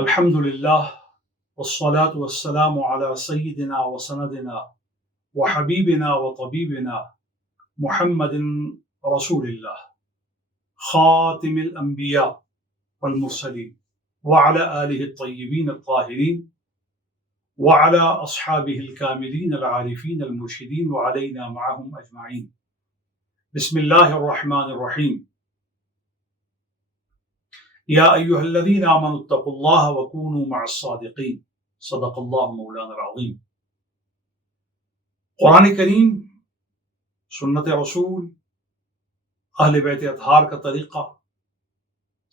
الحمد لله والصلاة والسلام على سيدنا وسندنا وحبيبنا وطبيبنا محمد رسول الله خاتم الأنبياء والمرسلين وعلى آله الطيبين الطاهرين وعلى أصحابه الكاملين العارفين المرشدين وعلينا معهم أجمعين. بسم الله الرحمن الرحيم. یا ایھا الذین آمنوا اتقوا اللہ وکونوا مع الصادقین. صدق اللہ مولانا العظیم. قرآن کریم، سنت رسول، اہل بیت اطہار کا طریقہ،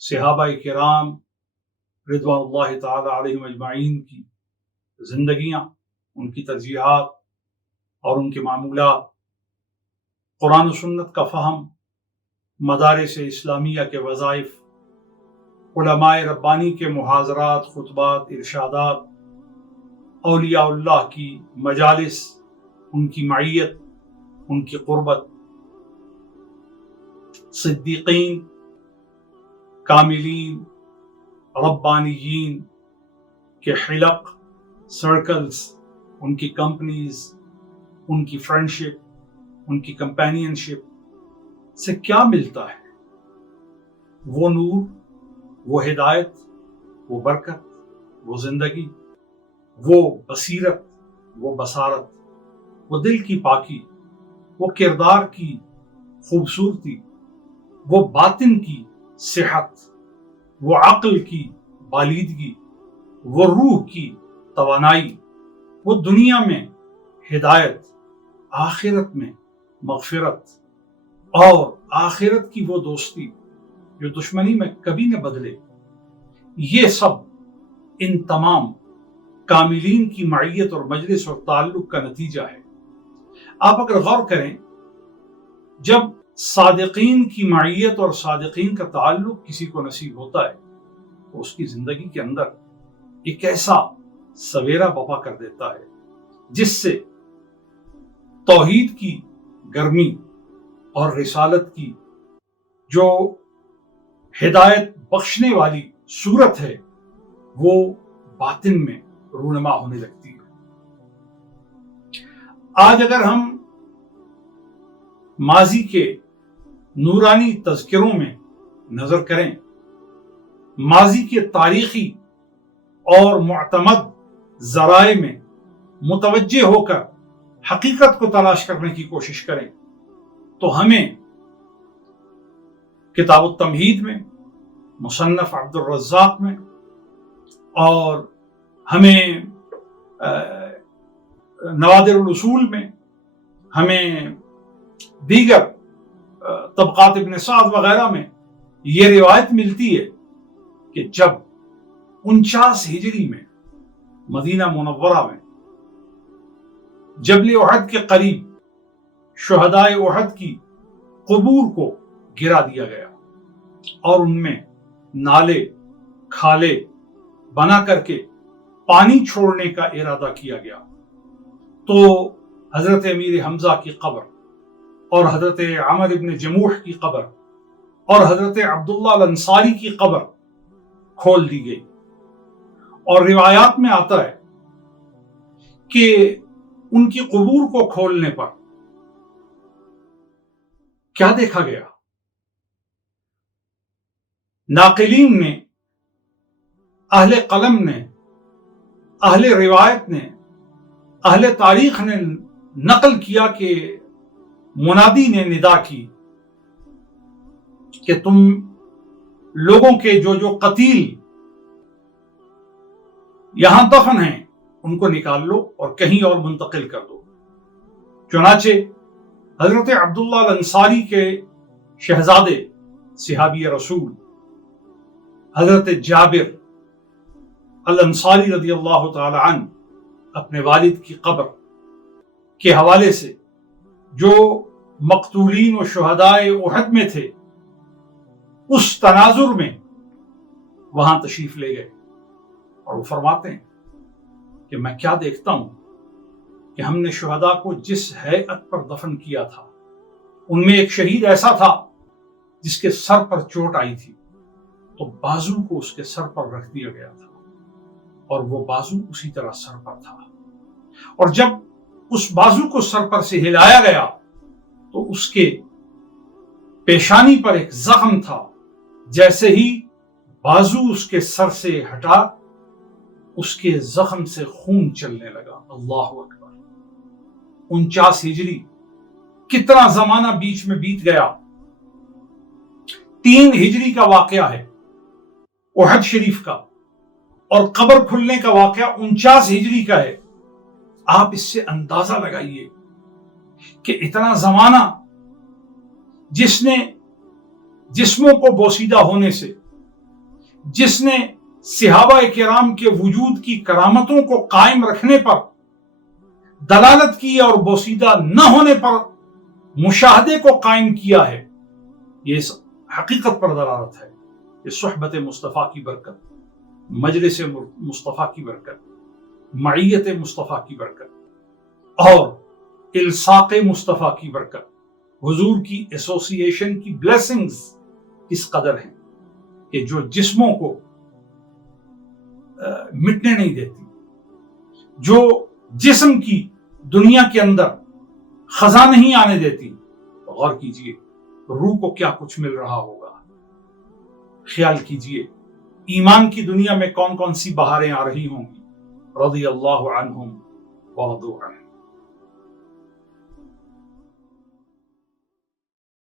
صحابہ کرام رضوان اللہ تعالی علیہم اجمعین کی زندگیاں، ان کی ترجیحات اور ان کے معمولات، قرآن و سنت کا فہم، مدارس اسلامیہ کے وظائف، علماء ربانی کے محاضرات، خطبات، ارشادات، اولیاء اللہ کی مجالس، ان کی معیت، ان کی قربت، صدیقین، کاملین، ربانیین کے حلق، سرکلز، ان کی کمپنیز، ان کی فرینڈشپ، ان کی کمپینینشپ سے کیا ملتا ہے؟ وہ نور، وہ ہدایت، وہ برکت، وہ زندگی، وہ بصیرت، وہ بصارت، وہ دل کی پاکی، وہ کردار کی خوبصورتی، وہ باطن کی صحت، وہ عقل کی بالیدگی، وہ روح کی توانائی، وہ دنیا میں ہدایت، آخرت میں مغفرت، اور آخرت کی وہ دوستی جو دشمنی میں کبھی نہ بدلے، یہ سب ان تمام کاملین کی معیت اور مجلس اور تعلق کا نتیجہ ہے. آپ اگر غور کریں، جب صادقین کی معیت اور صادقین کا تعلق کسی کو نصیب ہوتا ہے تو اس کی زندگی کے اندر ایک ایسا سویرا بپا کر دیتا ہے جس سے توحید کی گرمی اور رسالت کی جو ہدایت بخشنے والی صورت ہے وہ باطن میں رونما ہونے لگتی ہے. آج اگر ہم ماضی کے نورانی تذکروں میں نظر کریں، ماضی کے تاریخی اور معتمد ذرائع میں متوجہ ہو کر حقیقت کو تلاش کرنے کی کوشش کریں تو ہمیں کتاب التمہید میں، مصنف عبد الرزاق میں، اور ہمیں نوادر الاصول میں، ہمیں دیگر طبقات ابن سعد وغیرہ میں یہ روایت ملتی ہے کہ جب 49 ہجری میں مدینہ منورہ میں جبل احد کے قریب شہدائے احد کی قبور کو گرا دیا گیا اور ان میں نالے، کھالے بنا کر کے پانی چھوڑنے کا ارادہ کیا گیا، تو حضرت امیر حمزہ کی قبر اور حضرت عمر ابن جموح کی قبر اور حضرت عبداللہ الانصاری کی قبر کھول دی گئی. اور روایات میں آتا ہے کہ ان کی قبور کو کھولنے پر کیا دیکھا گیا؟ ناقلین نے، اہل قلم نے، اہل روایت نے، اہل تاریخ نے نقل کیا کہ منادی نے ندا کی کہ تم لوگوں کے جو قتیل یہاں دفن ہیں ان کو نکال لو اور کہیں اور منتقل کر دو. چنانچہ حضرت عبداللہ الانصاری کے شہزادے صحابی رسول حضرت جابر الانصاری رضی اللہ تعالی عنہ اپنے والد کی قبر کے حوالے سے جو مقتولین و شہدائے احد میں تھے اس تناظر میں وہاں تشریف لے گئے اور وہ فرماتے ہیں کہ میں کیا دیکھتا ہوں کہ ہم نے شہداء کو جس ہیئت پر دفن کیا تھا ان میں ایک شہید ایسا تھا جس کے سر پر چوٹ آئی تھی تو بازو کو اس کے سر پر رکھ دیا گیا تھا اور وہ بازو اسی طرح سر پر تھا، اور جب اس بازو کو سر پر سے ہلایا گیا تو اس کے پیشانی پر ایک زخم تھا، جیسے ہی بازو اس کے سر سے ہٹا اس کے زخم سے خون چلنے لگا۔ اللہ اکبر! 49 ہجری، کتنا زمانہ بیچ میں بیت گیا۔ 3 ہجری کا واقعہ ہے احد شریف کا، اور قبر کھلنے کا واقعہ 49 ہجری کا ہے۔ آپ اس سے اندازہ لگائیے کہ اتنا زمانہ جس نے جسموں کو بوسیدہ ہونے سے، جس نے صحابہ کرام کے وجود کی کرامتوں کو قائم رکھنے پر دلالت کی اور بوسیدہ نہ ہونے پر مشاہدے کو قائم کیا ہے، یہ اس حقیقت پر دلالت ہے کہ صحبت مصطفیٰ کی برکت، مجلس مصطفیٰ کی برکت، معیت مصطفیٰ کی برکت اور الصاق مصطفیٰ کی برکت، حضور کی ایسوسیشن کی بلیسنگز اس قدر ہیں کہ جو جسموں کو مٹنے نہیں دیتی، جو جسم کی دنیا کے اندر خزاں نہیں آنے دیتی۔ غور کیجئے روح کو کیا کچھ مل رہا ہوگا، خیال کیجئے ایمان کی دنیا میں کون کون سی بہاریں آ رہی ہوں گی۔ رضی اللہ عنہم ورضوا عنہ۔